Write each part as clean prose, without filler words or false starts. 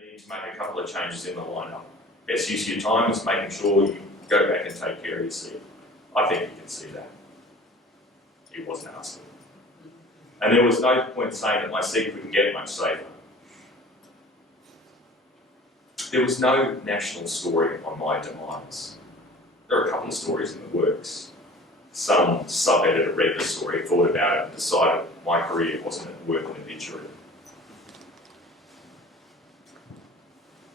You need to make a couple of changes in the lineup. Best use of your time is making sure you go back and take care of your seat. I think you can see that. He wasn't asking. And there was no point saying that my seat couldn't get much safer. There was no national story on my demise. There are a couple of stories in the works. Some sub-editor read the story, thought about it, and decided my career wasn't worth an obituary.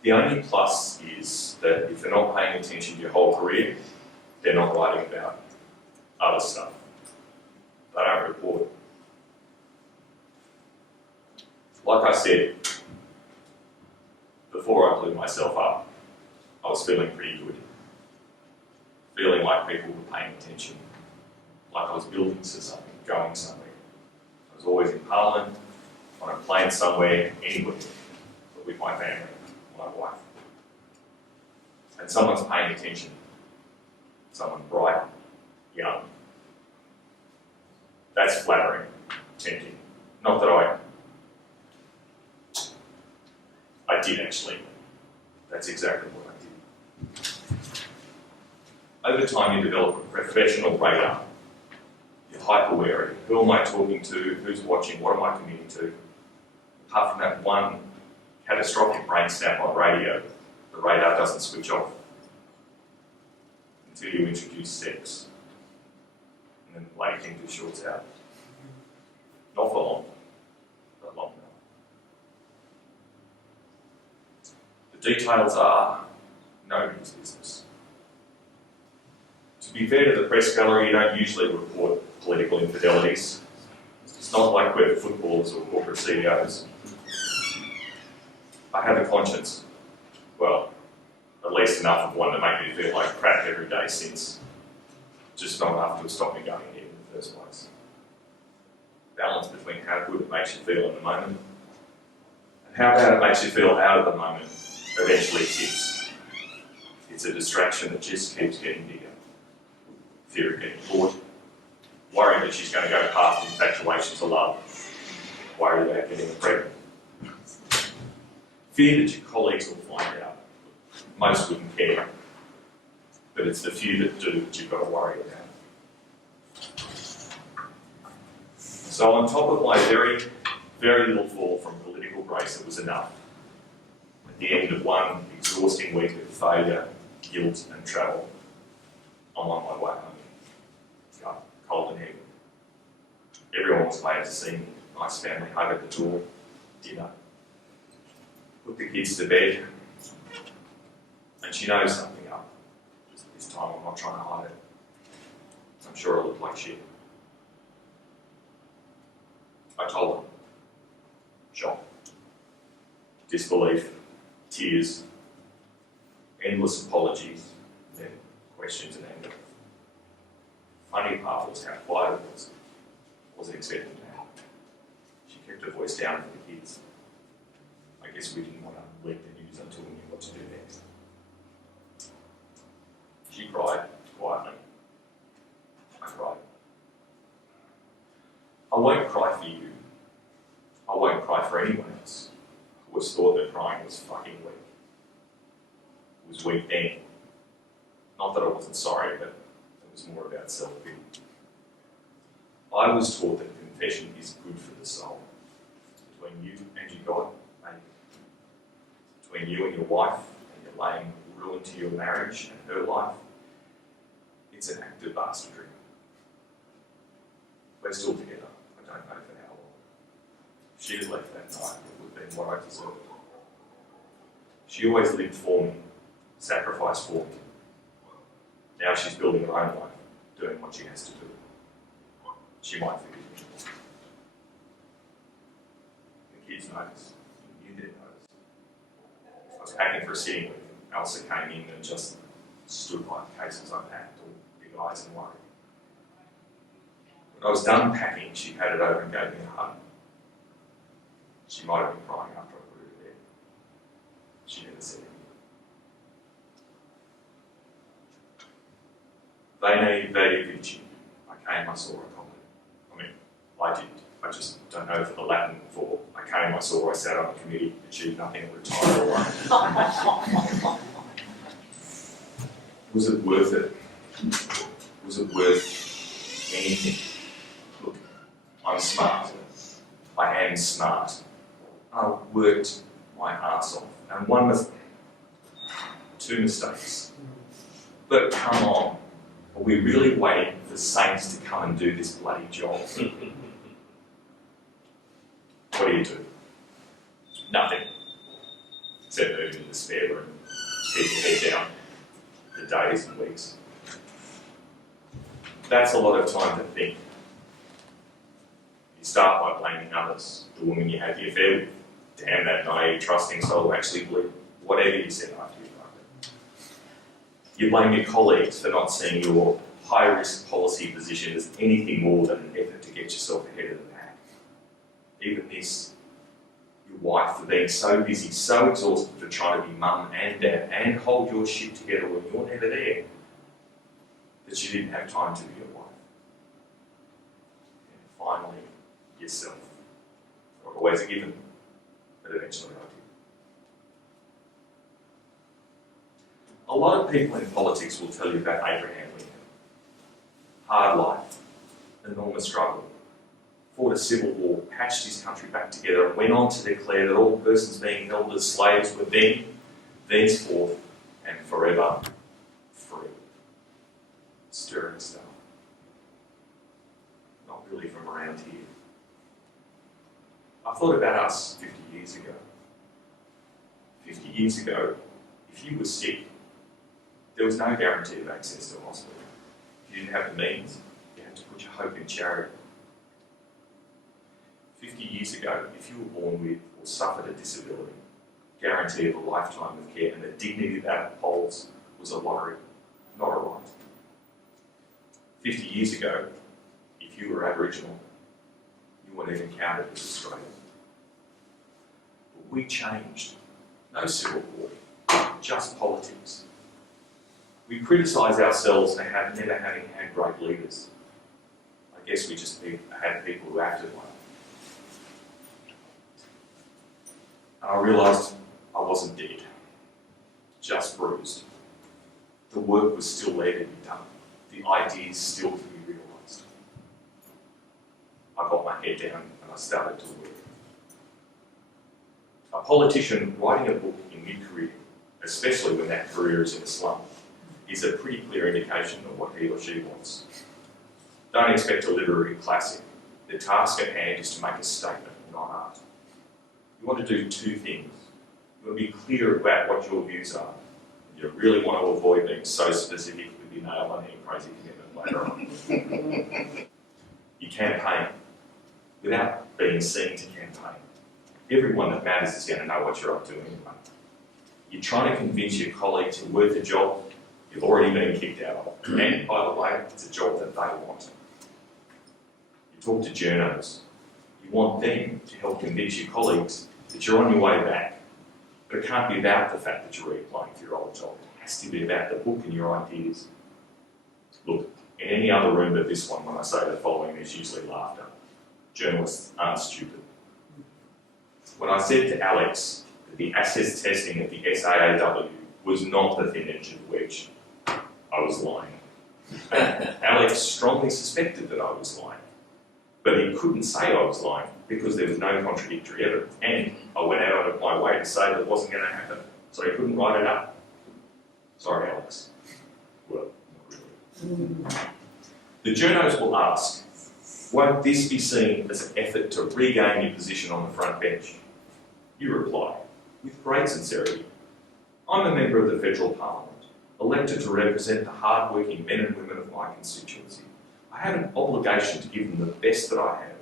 The only plus is that if they're not paying attention to your whole career, they're not writing about other stuff. They don't report. Like I said, before I blew myself up, I was feeling pretty good. Feeling like people were paying attention. Like I was building to something, going somewhere. I was always in Parliament, on a plane somewhere, anywhere, but with my family, my wife. And someone's paying attention. Someone bright, young. That's flattering, tempting. Not that I did actually. That's exactly what I did. Over time, you develop a professional radar. You're hyper wary. Who am I talking to? Who's watching? What am I committing to? Apart from that one catastrophic brain snap on radio, the radar doesn't switch off until you introduce sex. And then the bloody thing just shorts out. Not for long, but long enough. The details are nobody's business. To be fair to the press gallery, you don't usually report political infidelities. It's not like we're footballers or corporate CEOs. I have a conscience. Well, at least enough of one to make me feel like crap every day since. Just not enough to have stopped me going here in the first place. Balance between how good it makes you feel in the moment and how bad it makes you feel out of the moment eventually tips. It's a distraction that just keeps getting bigger. Fear of getting caught, worry that she's going to go past infatuation to love, worry about getting pregnant. Fear that your colleagues will find out. Most wouldn't care, but it's the few that do that you've got to worry about. So on top of my very, very little fall from political grace, it was enough. At the end of one exhausting week of failure, guilt and travel, I'm on my way home. Cold and heavy. Everyone was glad to see me. Nice family hug at the door, dinner. Put the kids to bed. And she knows something up. This time I'm not trying to hide it. I'm sure I look like shit. I told her. Shock. Disbelief. Tears. Endless apologies. Then questions and anger. Funny part was how quiet it was. I wasn't expecting that. She kept her voice down for the kids. I guess we didn't want to leak the news until we knew what to do next. She cried quietly. I cried. I won't cry for you. I won't cry for anyone else who always thought that crying was fucking weak. It was weak then. Not that I wasn't sorry, but it was more about self-pity. I was taught that confession is good for the soul. Between you and your God, maybe. Between you and your wife, and you're laying ruin to your marriage and her life, it's an act of bastardry. We're still together. I don't know for how long. If she had left that night, it would have been what I deserved. She always lived for me, sacrificed for me. Now she's building her own life, doing what she has to do. She might forgive me. The kids noticed. You did notice. I was packing for a sitting with them. Elsa came in and just stood by the cases I packed, all big eyes and worry. When I was done packing, she padded over and gave me a hug. She might have been crying after I put her to bed. She never said anything. Veni, vedi, vici. I came, I saw her comment. I did. I just don't know for the Latin for I came, I saw, I sat on a committee, achieved nothing, and retired away. Was it worth it? Was it worth anything? Look, I'm smart. I am smart. I worked my arse off. And two mistakes. But come on, are we really waiting for saints to come and do this bloody job? What do? Nothing. Except moving in the spare room, keep your head down for days and weeks. That's a lot of time to think. You start by blaming others, the woman you had the affair with. Damn that naive, trusting soul who actually believed whatever you said after you loved it. You blame your colleagues for not seeing your high-risk policy position as anything more than an effort to get yourself ahead of the pack. Even this, your wife for being so busy, so exhausted for trying to be mum and dad and hold your shit together when you're never there, that you didn't have time to be a wife. And finally, yourself. Not always a given, but eventually I did. A lot of people in politics will tell you about Abraham Lincoln. Hard life, enormous struggle, fought a civil war, patched his country back together, and went on to declare that all persons being held as slaves were then, thenceforth, and forever free. Stirring stuff. Not really from around here. I thought about us 50 years ago. 50 years ago, if you were sick, there was no guarantee of access to a hospital. If you didn't have the means, you had to put your hope in charity. 50 years ago, if you were born with or suffered a disability, guarantee of a lifetime of care and the dignity that upholds was a lottery, not a right. 50 years ago, if you were Aboriginal, you weren't even counted as Australian. But we changed. No civil war, just politics. We criticise ourselves for never having had great leaders. I guess we just had people who acted like it. And I realised I wasn't dead, just bruised. The work was still there to be done. The ideas still to be realised. I got my head down and I started to work. A politician writing a book in mid-career, especially when that career is in a slump, is a pretty clear indication of what he or she wants. Don't expect a literary classic. The task at hand is to make a statement, not art. You want to do two things. You want to be clear about what your views are. You really want to avoid being so specific with your nail on any crazy commitment later on. You campaign without being seen to campaign. Everyone that matters is going to know what you're up to anyway. You're trying to convince your colleagues you're worth a job you've already been kicked out of. And by the way, it's a job that they want. You talk to journos. You want them to help convince your colleagues that you're on your way back. But it can't be about the fact that you're replaying for your old job. It has to be about the book and your ideas. Look, in any other room but this one, when I say the following, there's usually laughter. Journalists aren't stupid. When I said to Alex that the assets testing at the SAAW was not the thin edge of the wedge, I was lying. Alex strongly suspected that I was lying. But he couldn't say I was lying because there was no contradictory evidence. And I went out of my way to say that it wasn't going to happen. So he couldn't write it up. Sorry, Alex. Well, not really. The journos will ask, won't this be seen as an effort to regain your position on the front bench? You reply, with great sincerity, I'm a member of the Federal Parliament, elected to represent the hard-working men and women of my constituency. I have an obligation to give them the best that I have.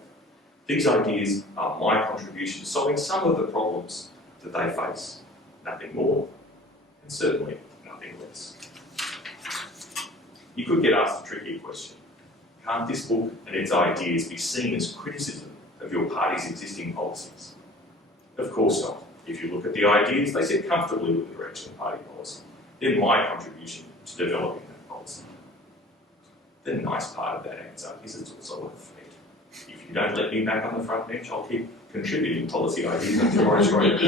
These ideas are my contribution to solving some of the problems that they face. Nothing more, and certainly nothing less. You could get asked a tricky question. Can't this book and its ideas be seen as criticism of your party's existing policies? Of course not. If you look at the ideas, they sit comfortably with the direction of party policy. They're my contribution to developing that policy. The nice part of that answer is it's also a threat. If you don't let me back on the front bench, I'll keep contributing policy ideas until I strike.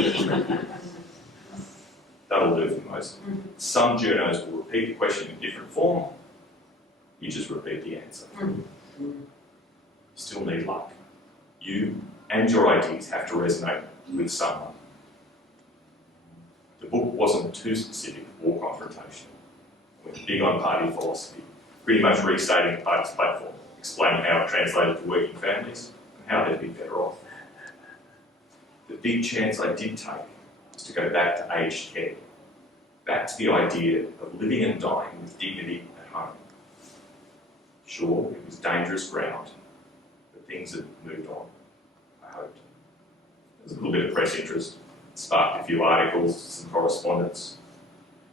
That'll do for most. Some journos will repeat the question in different form. You just repeat the answer. You still need luck. You and your ideas have to resonate with someone. The book wasn't too specific or confrontational. It went big on party philosophy, pretty much restating the party's platform, explaining how it translated to working families and how they'd be better off. The big chance I did take was to go back to aged care, back to the idea of living and dying with dignity at home. Sure, it was dangerous ground, but things had moved on, I hoped. There was a little bit of press interest, it sparked a few articles, some correspondence,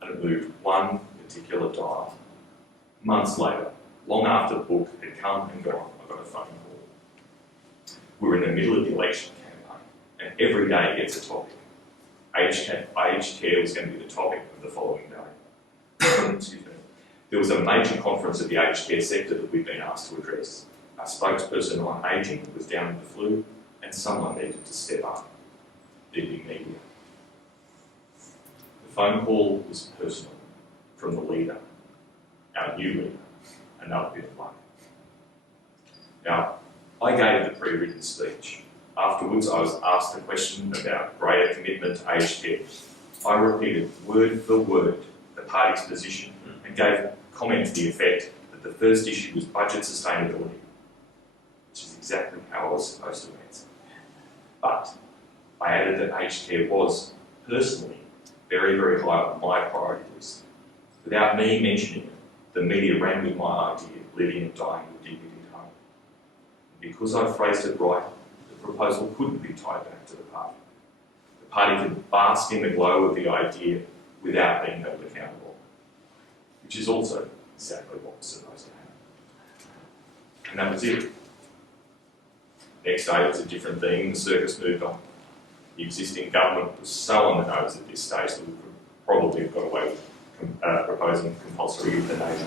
and it moved one particular dial. Months later, long after the book had come and gone, I got a phone call. We were in the middle of the election campaign, and every day gets a topic. Aged care was going to be the topic of the following day. Excuse me. There was a major conference of the aged care sector that we'd been asked to address. Our spokesperson on ageing was down with the flu, and someone needed to step up. There'd be media. The phone call was personal, from the leader, our new leader, another bit of luck. Now, I gave the pre-written speech. Afterwards, I was asked a question about greater commitment to aged care. I repeated word for word the party's position and gave comment to the effect that the first issue was budget sustainability, which is exactly how I was supposed to answer. But I added that aged care was, personally, very, very high on my priority list. Without me mentioning it, the media ran with my idea of living and dying with dignity at home. And because I phrased it right, the proposal couldn't be tied back to the party. The party could bask in the glow of the idea without being held accountable, which is also exactly what was supposed to happen. And that was it. Next day was a different theme, the circus moved on. The existing government was so on the nose at this stage that we could probably have got away with proposing compulsory euthanasia.